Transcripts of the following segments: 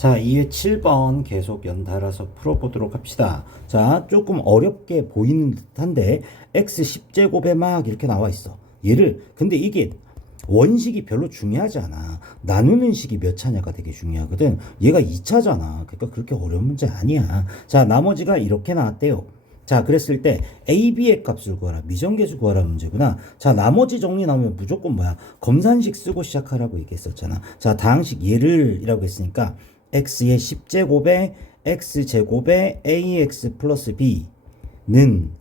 자, 이에 7번 계속 연달아서 풀어보도록 합시다. 자, 조금 어렵게 보이는 듯한데 x 10제곱에 막 이렇게 나와 있어. 근데 이게 원식이 별로 중요하지 않아. 나누는 식이 몇 차냐가 되게 중요하거든. 얘가 2차잖아. 그러니까 그렇게 어려운 문제 아니야. 자, 나머지가 이렇게 나왔대요. 자, 그랬을 때 a, b의 값을 구하라. 미정계수 구하라는 문제구나. 자, 나머지 정리 나오면 무조건 뭐야? 검산식 쓰고 시작하라고 얘기했었잖아. 자, 다항식 얘를 이라고 했으니까 x의 10제곱에 x제곱에 ax 플러스 b는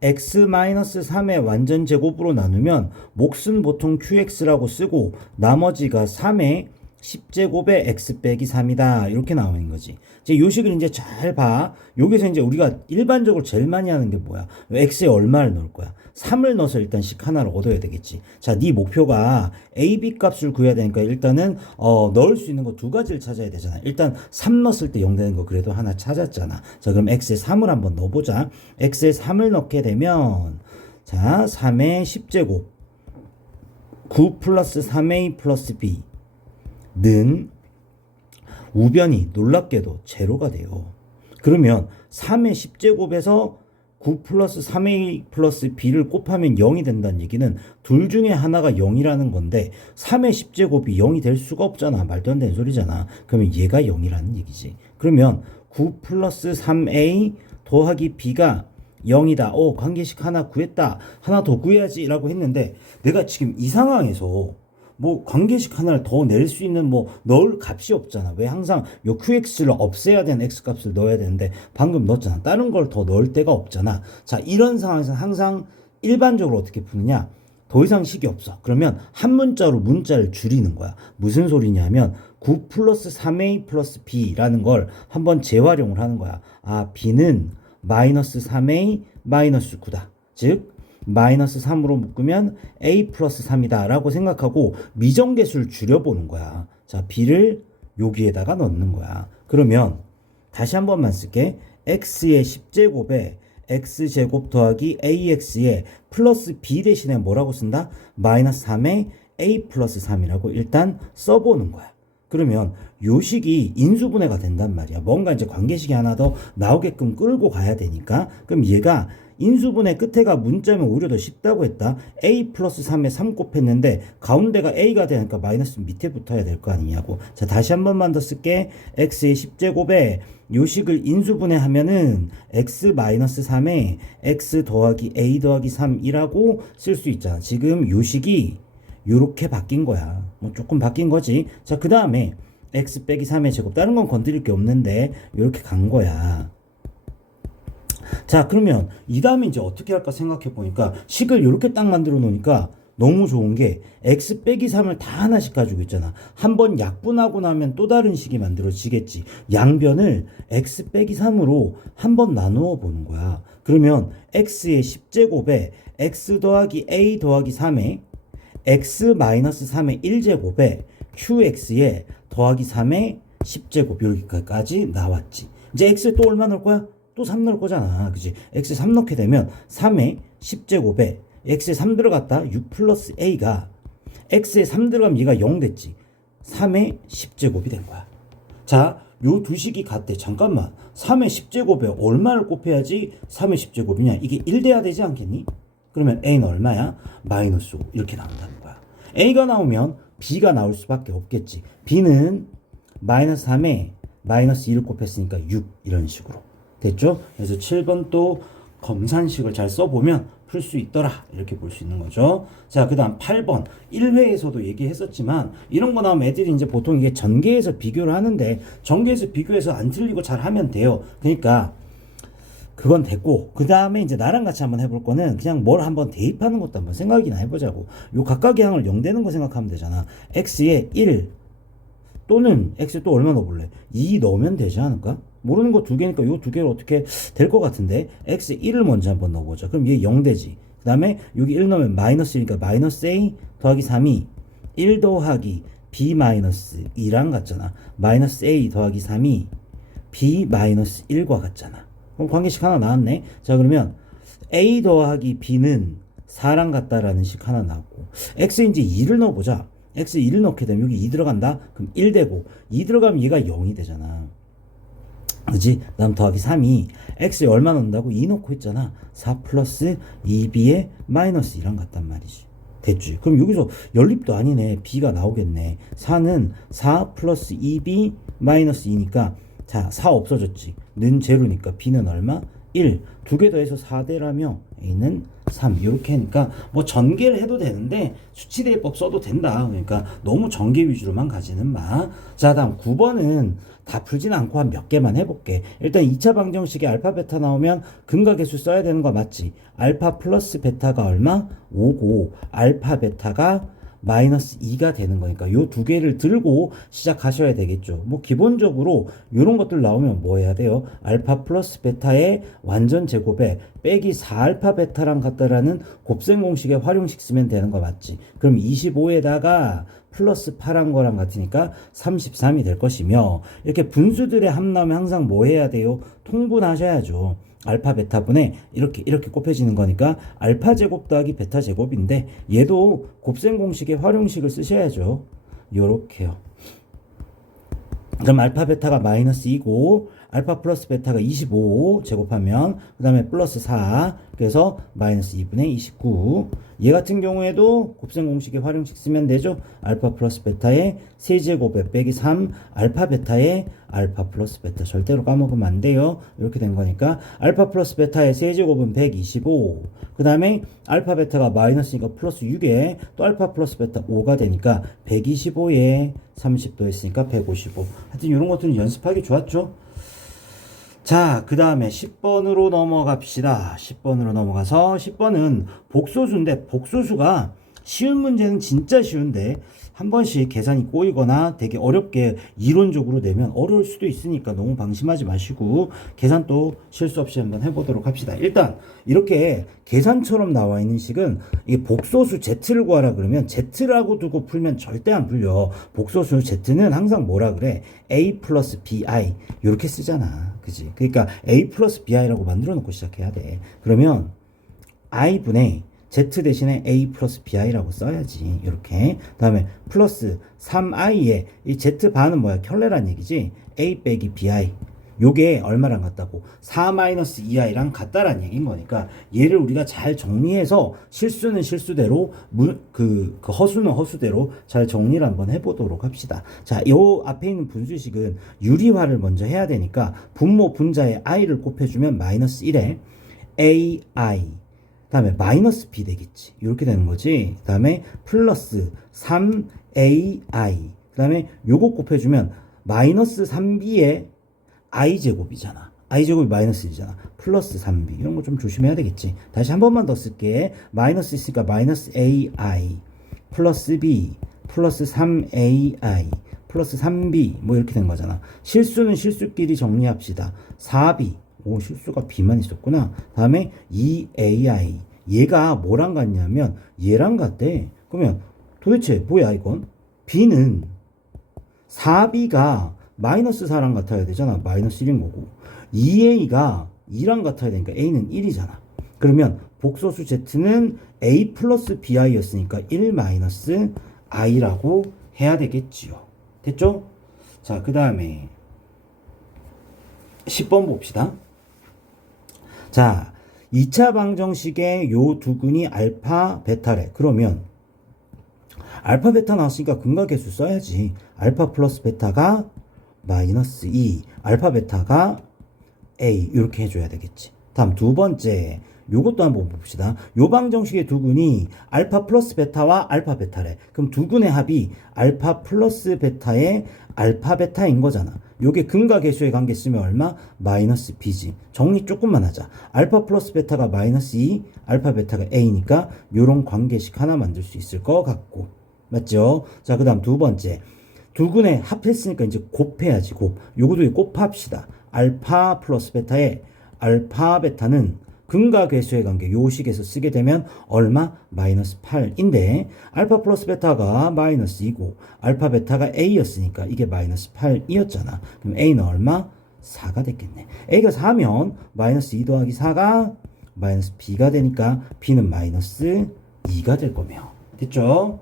x-3의 완전 제곱으로 나누면 몫은 보통 qx라고 쓰고 나머지가 3의 10제곱에 x 빼기 3이다. 이렇게 나오는 거지. 이제 요식을 이제 잘 봐. 여기서 이제 우리가 일반적으로 제일 많이 하는 게 뭐야? x에 얼마를 넣을 거야? 3을 넣어서 일단 식 하나를 얻어야 되겠지. 자, 네 목표가 a, b 값을 구해야 되니까 일단은 넣을 수 있는 거 두 가지를 찾아야 되잖아. 일단 3 넣었을 때 0 되는 거 그래도 하나 찾았잖아. 자, 그럼 x에 3을 한번 넣어보자. x에 3을 넣게 되면 자, 3의 10제곱 9 플러스 3a 플러스 b 는 우변이 놀랍게도 제로가 돼요. 그러면 3의 10제곱에서 9 플러스 3a 플러스 b를 곱하면 0이 된다는 얘기는 둘 중에 하나가 0이라는 건데 3의 10제곱이 0이 될 수가 없잖아. 말도 안 되는 소리잖아. 그러면 얘가 0이라는 얘기지. 그러면 9 플러스 3a 더하기 b가 0이다. 관계식 하나 구했다. 하나 더 구해야지 라고 했는데 내가 지금 이 상황에서 뭐 관계식 하나를 더 낼 수 있는 넣을 값이 없잖아. 왜 항상 요 qx를 없애야 되는 x 값을 넣어야 되는데 방금 넣었잖아. 다른 걸 더 넣을 데가 없잖아. 자, 이런 상황에서 항상 일반적으로 어떻게 푸느냐? 더 이상 식이 없어. 그러면 한 문자로 문자를 줄이는 거야. 무슨 소리냐면 9 플러스 3a 플러스 b라는 걸 한번 재활용을 하는 거야. 아, b는 마이너스 3a 마이너스 9다. 즉 마이너스 3으로 묶으면 a 플러스 3이다 라고 생각하고 미정계수를 줄여보는 거야. 자, b를 여기에다가 넣는 거야. 그러면 다시 한 번만 쓸게. x의 10제곱에 x제곱 더하기 ax의 플러스 b 대신에 뭐라고 쓴다? 마이너스 3의 a 플러스 3이라고 일단 써보는 거야. 그러면 요 식이 인수분해가 된단 말이야. 뭔가 이제 관계식이 하나 더 나오게끔 끌고 가야 되니까. 그럼 얘가 인수분해 끝에가 문자면 오히려 더 쉽다고 했다. a 플러스 3에 3 곱했는데 가운데가 a가 되니까 마이너스 밑에 붙어야 될 거 아니냐고. 자, 다시 한 번만 더 쓸게. x의 10제곱에 요식을 인수분해 하면은 x 마이너스 3에 x 더하기 a 더하기 3이라고 쓸 수 있잖아. 지금 요식이 요렇게 바뀐 거야. 조금 바뀐 거지. 자, 그 다음에 x 빼기 3의 제곱. 다른 건 건드릴 게 없는데 요렇게 간 거야. 자, 그러면 이 다음에 이제 어떻게 할까 생각해 보니까 식을 이렇게 딱 만들어 놓으니까 너무 좋은 게 x 빼기 3을 다 하나씩 가지고 있잖아. 한번 약분하고 나면 또 다른 식이 만들어지겠지. 양변을 x 빼기 3으로 한번 나누어 보는 거야. 그러면 x의 10제곱에 x 더하기 a 더하기 3에 x 마이너스 3의 1제곱에 qx에 더하기 3의 10제곱 여기까지 나왔지. 이제 x에 또 얼마 넣을 거야? 또 3 넣을 거잖아. 그치? x에 3 넣게 되면 3의 10제곱에 x에 3 들어갔다. 6 플러스 a가 x에 3 들어가면 얘가 0 됐지. 3의 10제곱이 된 거야. 자, 요 두 식이 같대. 잠깐만. 3의 10제곱에 얼마를 곱해야지 3의 10제곱이냐? 이게 1 돼야 되지 않겠니? 그러면 a는 얼마야? 마이너스 5 이렇게 나온다는 거야. a가 나오면 b가 나올 수밖에 없겠지. b는 마이너스 3에 마이너스 1을 곱했으니까 6 이런 식으로. 됐죠? 그래서 7번 또 검산식을 잘 써보면 풀 수 있더라. 이렇게 볼 수 있는 거죠. 자, 그 다음 8번. 1회에서도 얘기했었지만 이런 거 나오면 애들이 이제 보통 이게 전개해서 비교를 하는데 전개해서 비교해서 안 틀리고 잘 하면 돼요. 그러니까 그건 됐고 그 다음에 이제 나랑 같이 한번 해볼 거는 그냥 뭘 한번 대입하는 것도 한번 생각이나 해보자고. 요 각각의 항을 0 되는 거 생각하면 되잖아. x에 1 또는 x에 또 얼마 넣어볼래? 2 넣으면 되지 않을까? 모르는 거 두 개니까 요 두 개를 어떻게 될 것 같은데 x에 1을 먼저 한번 넣어보자. 그럼 얘 0 되지. 그 다음에 여기 1 넣으면 마이너스 1이니까 마이너스 a 더하기 3이 1 더하기 b 마이너스 2랑 같잖아. 마이너스 a 더하기 3이 b 마이너스 1과 같잖아. 그럼 관계식 하나 나왔네. 자, 그러면 a 더하기 b는 4랑 같다라는 식 하나 나왔고 x에 이제 2를 넣어보자. x 1을 넣게 되면 여기 2 들어간다? 그럼 1 되고 2 들어가면 얘가 0이 되잖아. 그지? 그 다음 더하기 3이 x에 얼마 넣는다고? 2 넣고 있잖아. 4 플러스 2b에 마이너스 2랑 같단 말이지. 됐지? 그럼 여기서 연립도 아니네. b가 나오겠네. 4는 4 플러스 2b 마이너스 2니까 자, 4 없어졌지. 는 제로니까 b는 얼마? 1. 두 개 더해서 4대라며 a는 3. 이렇게 하니까 뭐 전개를 해도 되는데 수치대입법 써도 된다. 그러니까 너무 전개 위주로만 가지는 마. 자, 다음 9번은 다 풀진 않고 한 몇 개만 해볼게. 일단 2차 방정식에 알파 베타 나오면 근각계수 써야 되는 거 맞지? 알파 플러스 베타가 얼마? 5고 알파 베타가 마이너스 2가 되는 거니까 요 두 개를 들고 시작하셔야 되겠죠. 뭐 기본적으로 요런 것들 나오면 뭐 해야 돼요? 알파 플러스 베타의 완전 제곱에 빼기 4알파 베타랑 같다라는 곱셈 공식의 활용식 쓰면 되는 거 맞지? 그럼 25에다가 플러스 8한 거랑 같으니까 33이 될 것이며 이렇게 분수들의 합나면 항상 뭐 해야 돼요? 통분하셔야죠. 알파 베타분에 이렇게 곱해지는 거니까 알파 제곱 더하기 베타 제곱인데 얘도 곱셈 공식의 활용식을 쓰셔야죠. 요렇게요. 그럼 알파 베타가 마이너스 2고 알파 플러스 베타가 25 제곱하면 그 다음에 플러스 4 그래서 마이너스 2분의 29. 얘 같은 경우에도 곱셈 공식의 활용식 쓰면 되죠. 알파 플러스 베타의 세제곱에 빼기 3 알파 베타의 알파 플러스 베타 절대로 까먹으면 안 돼요. 이렇게 된 거니까 알파 플러스 베타의 세제곱은 125. 그 다음에 알파 베타가 마이너스니까 플러스 6에 또 알파 플러스 베타 5가 되니까 125에 30도 했으니까 155. 하여튼 이런 것들은 연습하기 좋았죠. 자, 그 다음에 10번으로 넘어갑시다. 10번으로 넘어가서 10번은 복소수인데 복소수가 쉬운 문제는 진짜 쉬운데 한 번씩 계산이 꼬이거나 되게 어렵게 이론적으로 내면 어려울 수도 있으니까 너무 방심하지 마시고 계산 또 실수 없이 한번 해보도록 합시다. 일단 이렇게 계산처럼 나와 있는 식은 이 복소수 Z를 구하라 그러면 Z라고 두고 풀면 절대 안 풀려. 복소수 Z는 항상 뭐라 그래? A 플러스 BI 이렇게 쓰잖아. 그지? 그러니까 A 플러스 BI라고 만들어 놓고 시작해야 돼. 그러면 I분의 Z 대신에 A 플러스 BI라고 써야지. 이렇게. 그 다음에 플러스 3I에 이 Z반은 뭐야? 켤레란 얘기지. A 빼기 BI. 요게 얼마랑 같다고? 4-2i랑 같다란 얘기인 거니까 얘를 우리가 잘 정리해서 실수는 실수대로 허수는 허수대로 잘 정리를 한번 해보도록 합시다. 자, 요 앞에 있는 분수식은 유리화를 먼저 해야 되니까 분모 분자에 i를 곱해주면 마이너스 1에 ai 다음에 마이너스 b 되겠지. 이렇게 되는 거지. 그 다음에 플러스 3ai 그 다음에 요거 곱해주면 마이너스 3b에 i제곱이잖아. i제곱이 마이너스 1이잖아. 플러스 3b. 이런 거 좀 조심해야 되겠지. 다시 한 번만 더 쓸게. 마이너스 있으니까 마이너스 ai 플러스 b 플러스 3ai 플러스 3b 뭐 이렇게 된 거잖아. 실수는 실수끼리 정리합시다. 4b. 오, 실수가 b만 있었구나. 다음에 2ai. 얘가 뭐랑 같냐면 얘랑 같대. 그러면 도대체 뭐야 이건? b는 4b가 마이너스 4랑 같아야 되잖아. 마이너스 1인 거고. 2a가 2랑 같아야 되니까 a는 1이잖아. 그러면 복소수 z는 a 플러스 bi였으니까 1 마이너스 i라고 해야 되겠지요. 됐죠? 자, 그 다음에 10번 봅시다. 자, 2차 방정식의 요 두 근이 알파, 베타래. 그러면 알파, 베타 나왔으니까 근각계수 써야지. 알파 플러스 베타가 마이너스 2, 알파, 베타가 A 이렇게 해줘야 되겠지. 다음 두 번째, 요것도 한번 봅시다. 요 방정식의 두 근이 알파 플러스 베타와 알파, 베타래. 그럼 두 근의 합이 알파 플러스 베타의 알파, 베타인 거잖아. 요게 근각계수의 관계 쓰면 얼마? 마이너스 B지. 정리 조금만 하자. 알파 플러스 베타가 마이너스 2, 알파, 베타가 A니까 요런 관계식 하나 만들 수 있을 것 같고. 맞죠? 자, 그 다음 두 번째. 두 근에 합했으니까 이제 곱해야지, 곱. 요것도 곱합시다. 알파 플러스 베타의 알파, 베타는 근각계수의 관계 요 식에서 쓰게 되면 얼마? 마이너스 8인데 알파 플러스 베타가 마이너스 2고 알파 베타가 A였으니까 이게 마이너스 8이었잖아. 그럼 A는 얼마? 4가 됐겠네. A가 4면 마이너스 2 더하기 4가 마이너스 B가 되니까 B는 마이너스 2가 될 거며. 됐죠?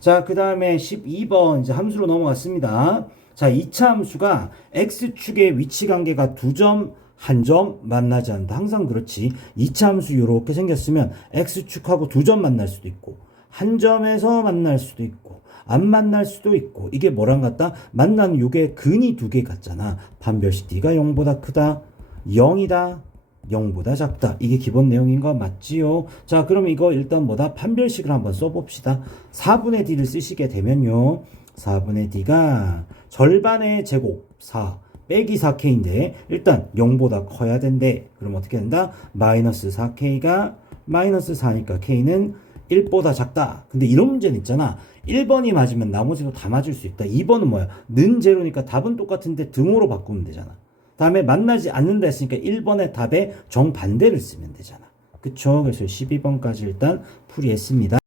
자, 그 다음에 12번 이제 함수로 넘어갔습니다. 자, 2차 함수가 x축의 위치 관계가 2점, 1점 만나지 않는다. 항상 그렇지. 2차 함수 이렇게 생겼으면 x축하고 2점 만날 수도 있고 1점에서 만날 수도 있고 안 만날 수도 있고 이게 뭐랑 같다? 만나는 요게 근이 2개 같잖아. 반별식 d가 0보다 크다. 0이다. 0보다 작다. 이게 기본 내용인 거 맞지요? 자, 그럼 이거 일단 뭐다? 판별식을 한번 써봅시다. 4분의 d를 쓰시게 되면요. 4분의 d가 절반의 제곱 4 빼기 4k인데 일단 0보다 커야 된대. 그럼 어떻게 된다? 마이너스 4k가 마이너스 4니까 k는 1보다 작다. 근데 이런 문제는 있잖아. 1번이 맞으면 나머지도 다 맞을 수 있다. 2번은 뭐야? 는 제로니까 답은 똑같은데 등호로 바꾸면 되잖아. 다음에 만나지 않는다 했으니까 1번의 답에 정반대를 쓰면 되잖아. 그쵸? 그래서 12번까지 일단 풀이했습니다.